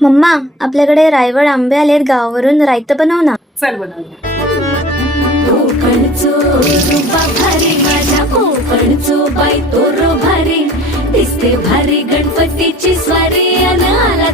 Mamma, आपल्याकडे रायवळ आंबे आलेत गावावरून, रायतं बनव ना. चल बनवूया. कोकणचो रुबा भारी माझ्या कोकणचो बाई तोरो भारी दिसते भारी गणपतीची स्वारी अन आला